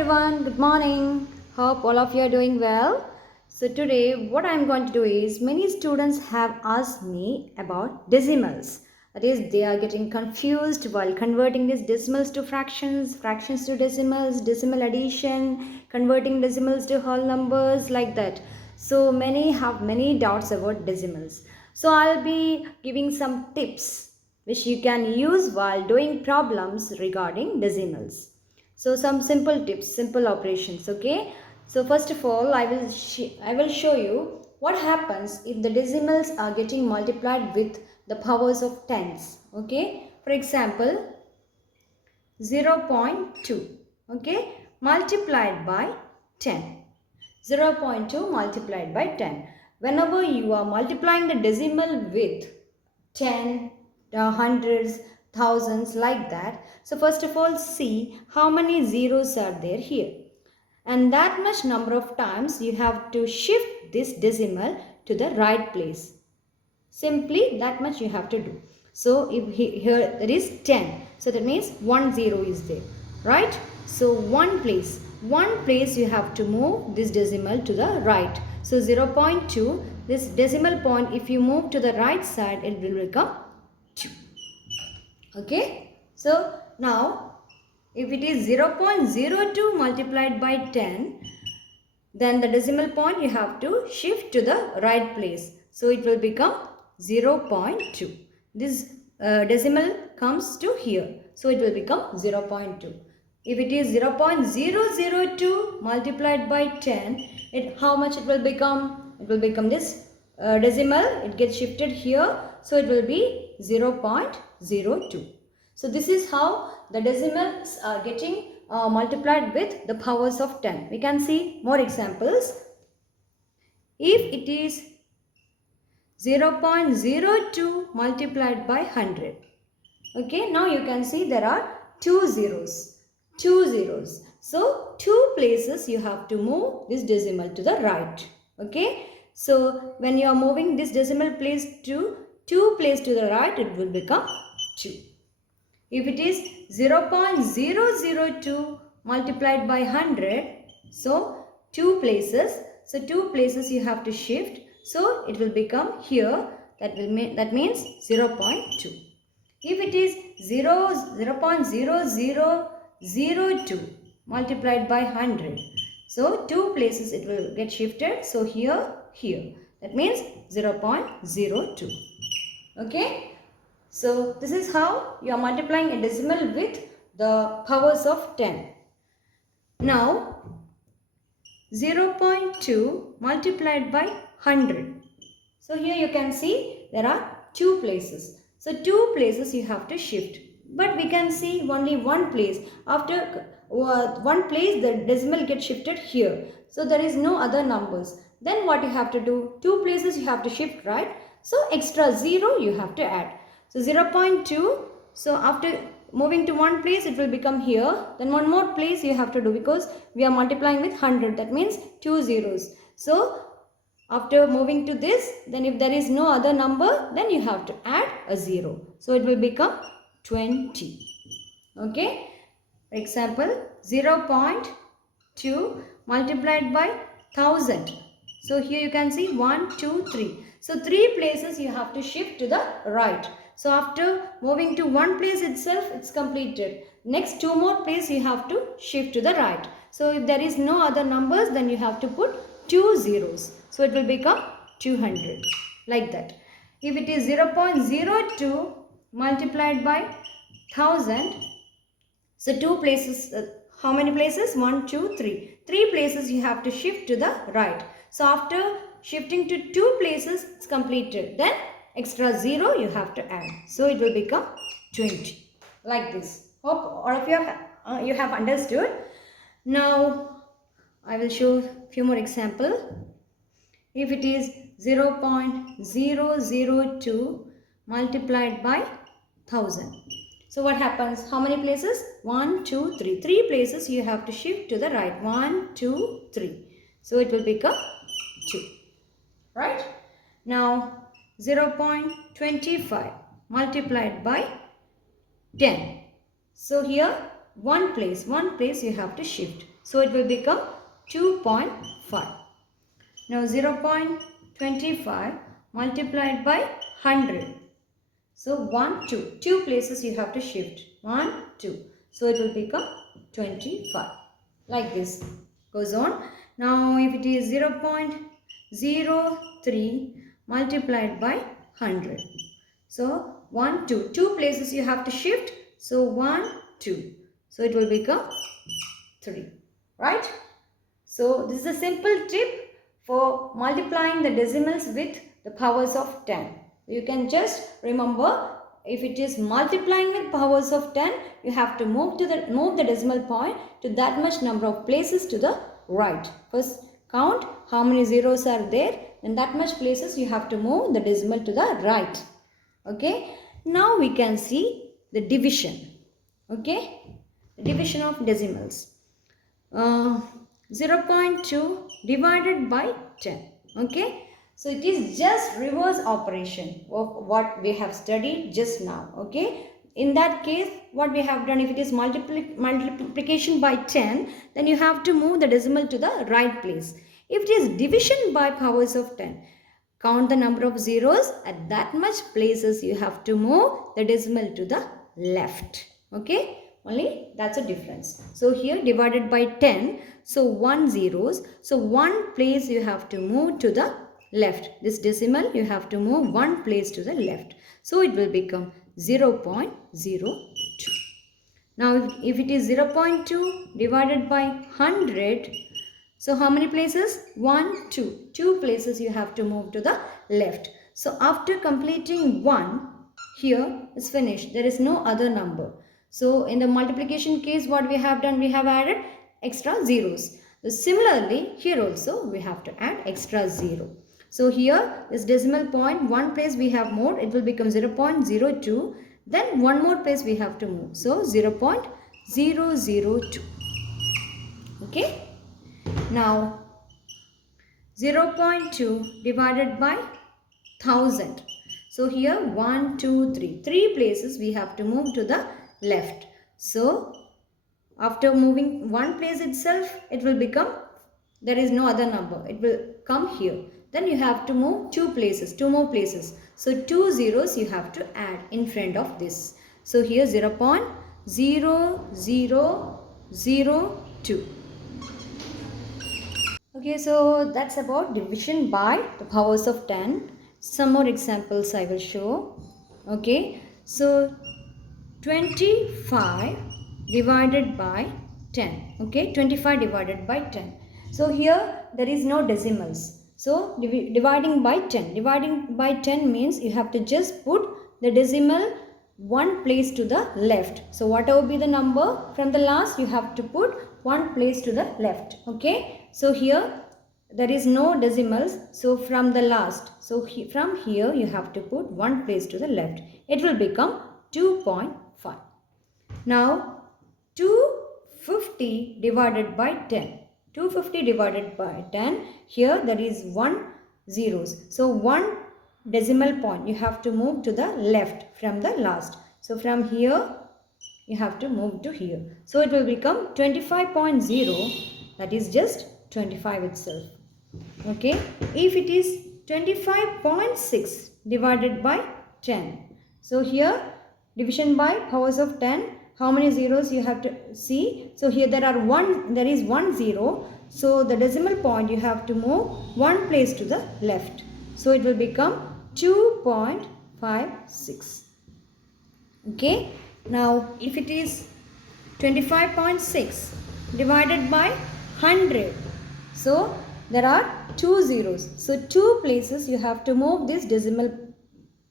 everyone, good morning. Hope all of you are doing well. So today what I am going to do is many students have asked me about decimals. That is, they are getting confused while converting these decimals to fractions, fractions to decimals, decimal addition, converting decimals to whole numbers, like that. So many have many doubts about decimals. So I'll be giving some tips which you can use while doing problems regarding decimals. So some simple tips, simple operations, okay? So first of all, I will show you what happens if the decimals are getting multiplied with the powers of tens, okay? For example, 0.2, okay, multiplied by 10. 0.2 multiplied by 10. Whenever you are multiplying the decimal with 10, hundreds, thousands, like that. So first of all, see how many zeros are there here. And that much number of times you have to shift this decimal to the right place. Simply that much you have to do. So if here there is 10. So that means 1 0 is there. Right? So one place you have to move this decimal to the right. So 0.2, this decimal point, if you move to the right side, it will become 2. Okay. So now if it is 0.02 multiplied by 10, then the decimal point you have to shift to the right place. So it will become 0.2. This decimal comes to here. So it will become 0.2. If it is 0.002 multiplied by 10, how much it will become? It will become this decimal. It gets shifted here. So it will be 0.02. So this is how the decimals are getting multiplied with the powers of 10. We can see more examples. If it is 0.02 multiplied by 100. Okay, now you can see there are two zeros. So two places you have to move this decimal to the right. Okay, so when you are moving this decimal place to two place to the right, it will become 2. If it is 0.002 multiplied by 100, so two places you have to shift. So it will become here, that means 0.2. If it is 0.0002 multiplied by 100, so two places it will get shifted. So here, that means 0.02. Okay. So this is how you are multiplying a decimal with the powers of 10. Now 0.2 multiplied by 100. So here you can see there are two places. So two places you have to shift. But we can see only one place. After one place the decimal gets shifted here. So there is no other numbers. Then what you have to do? Two places you have to shift, right? So extra 0 you have to add. So 0.2, so after moving to one place it will become here. Then one more place you have to do because we are multiplying with 100. That means two zeros. So after moving to this, then if there is no other number, then you have to add a 0. So it will become 20. Okay. For example, 0.2 multiplied by 1000. So here you can see 1, 2, 3. So three places you have to shift to the right. So after moving to one place itself, it's completed. Next two more places you have to shift to the right. So if there is no other numbers, then you have to put two zeros. So it will become 200, like that. If it is 0.02 multiplied by 1000, so two places, how many places? 1, 2, 3. Three places you have to shift to the right. So after shifting to two places, it's completed. Then extra 0 you have to add. So it will become 20, like this. Hope all of you have understood. Now I will show a few more examples. If it is 0.002 multiplied by 1000. So what happens? How many places? 1, 2, 3. Three places you have to shift to the right. 1, 2, 3. So it will become 2. Right? Now 0.25 multiplied by 10. So here one place you have to shift. So it will become 2.5. Now 0.25 multiplied by 100. So 1, 2. 2 places you have to shift. 1, 2. So it will become 25. Like this goes on. Now if it is 0.03 multiplied by 100. So 1, 2. 2 places you have to shift. So 1, 2. So it will become 3. Right? So this is a simple tip for multiplying the decimals with the powers of 10. You can just remember, if it is multiplying with powers of 10, you have to move the decimal point to that much number of places to the right. First count how many zeros are there, and that much places you have to move the decimal to the right. Okay. Now we can see the division. Okay. The division of decimals. 0.2 divided by 10. Okay. So it is just reverse operation of what we have studied just now. Okay. In that case, what we have done, if it is multiplication by 10, then you have to move the decimal to the right place. If it is division by powers of 10, count the number of zeros at that much places you have to move the decimal to the left. Okay. Only that's a difference. So here divided by 10. So 1 zeros. So 1 place you have to move to the left. This decimal you have to move 1 place to the left. So it will become 0.02. Now if it is 0.2 divided by 100. So how many places? 1, 2. 2 places you have to move to the left. So after completing 1, here is finished. There is no other number. So in the multiplication case, what we have done, we have added extra zeros. So similarly, here also we have to add extra 0. So here this decimal point, one place we have moved, it will become 0.02. Then one more place we have to move. So 0.002. Okay. Now 0.2 divided by 1000. So here 1, 2, 3. 3 places we have to move to the left. So after moving one place itself, it will become, there is no other number. It will come here. Then you have to move 2 places, 2 more places. So 2 zeros you have to add in front of this. So here 0.0002. Okay, so that's about division by the powers of 10. Some more examples I will show. Okay, so 25 divided by 10. Okay, 25 divided by 10. So here there is no decimals. So dividing by 10. Dividing by 10 means you have to just put the decimal one place to the left. So whatever be the number from the last, you have to put one place to the left. Okay. So here there is no decimals. So from the last. So from here you have to put one place to the left. It will become 2.5. Now 250 divided by 10. 250 divided by 10. Here there is 1 zeros. So 1 decimal point you have to move to the left from the last. So from here you have to move to here. So it will become 25.0. That is just 25 itself. Okay. If it is 25.6 divided by 10. So here division by powers of 10. How many zeros you have to see? So here there is 1 zero. So the decimal point you have to move one place to the left. So it will become 2.56. Okay. Now if it is 25.6 divided by 100. So there are 2 zeros. So 2 places you have to move this decimal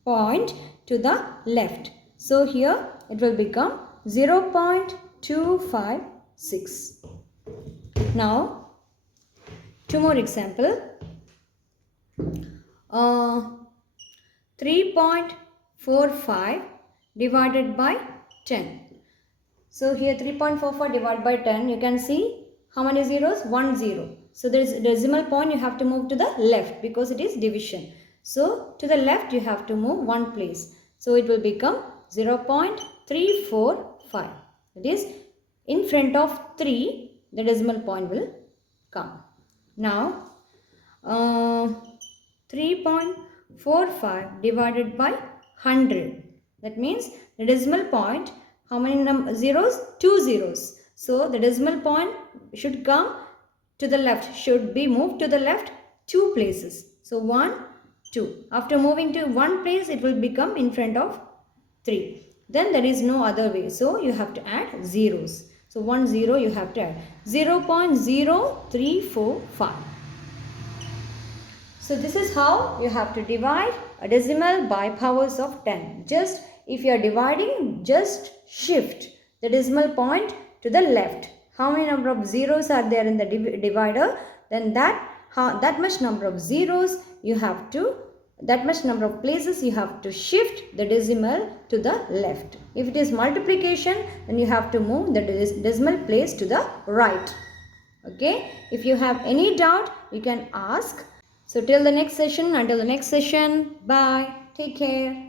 point to the left. So here it will become 0.256. Now, 2 more example. 3.45 divided by 10. So here 3.44 divided by 10. You can see how many zeros? 1 zero. So there is a decimal point you have to move to the left because it is division. So to the left you have to move one place. So it will become 0.345. It is in front of 3. the decimal point will come. Now, 3.45 divided by 100. That means the decimal point, how many zeros? 2 zeros. So the decimal point should come to the left, should be moved to the left 2 places. So 1, 2. After moving to 1 place, it will become in front of 3. Then there is no other way. So you have to add zeros. So 1 0 you have to add 0.0345. So this is how you have to divide a decimal by powers of 10. Just if you are dividing, just shift the decimal point to the left. How many number of zeros are there in the divider? Then that much number of zeros you have to, that much number of places you have to shift the decimal to the left. If it is multiplication, then you have to move the decimal place to the right. Okay. If you have any doubt, you can ask. So till the next session, until the next session, bye. Take care.